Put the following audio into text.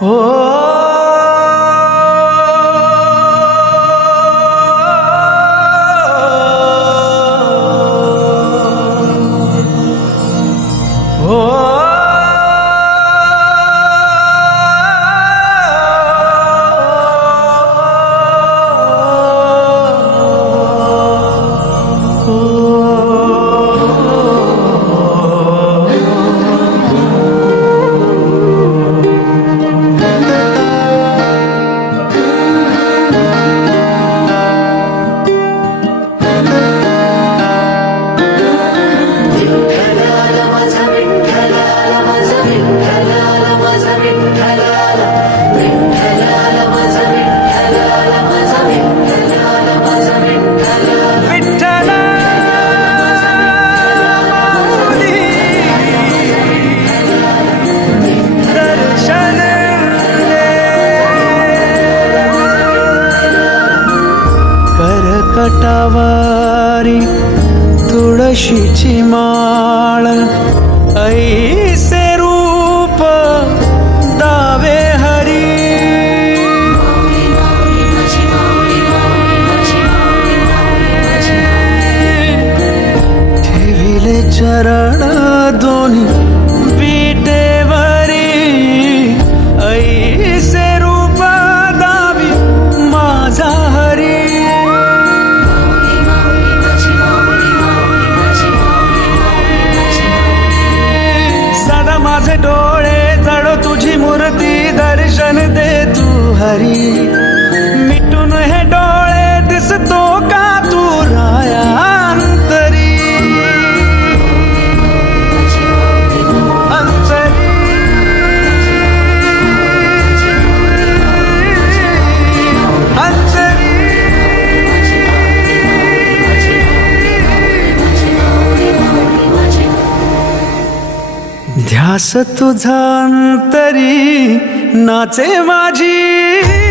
ও करकटावारी तुळशीची माळ ऐसे रूप दावे हरी। ठेविले चरण माझे डोळे जड तुझी मूर्ती दर्शन दे तू हरी. ध्यास तुझा अंतरी नाचे माझी.